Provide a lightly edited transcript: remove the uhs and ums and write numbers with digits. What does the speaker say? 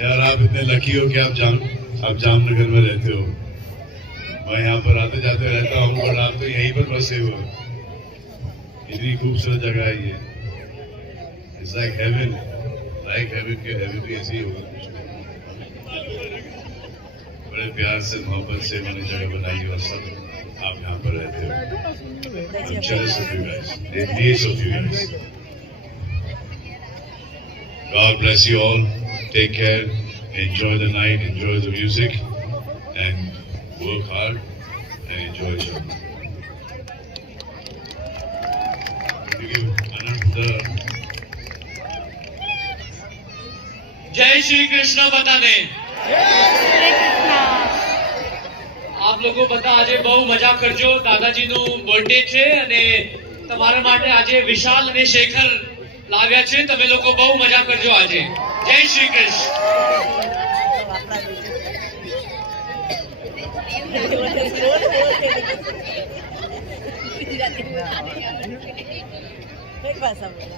यार आप इतने लकी हो कि आप जामनगर में रहते हो। मैं यहाँ पर आते जाते रहता हूँ, पर आप तो यहीं पर बसे हो। इतनी खूबसूरत जगह है ये। इट्स लाइक हेवन के हेवन भी ऐसी होगा। बड़े प्यार से मोहब्बत से मैंने जगह बनाई और सब आप यहाँ पर रहते हो। I'm jealous of you guys. Envious of you guys. God bless you all. Take care. Enjoy the night. Enjoy the music. And work hard and enjoy each other. To give Anand the जय श्री कृष्ण बताने આપ લોકો બધા આજે બહુ મજા કરજો. દાદાજીનું birthday છે અને તમારા માટે આજે વિશાલ અને શેખર લાવ્યા છે. તમે લોકો બહુ મજા કરજો આજે. જય શ્રી કૃષ્ણ. કઈ ભાષા બોલે?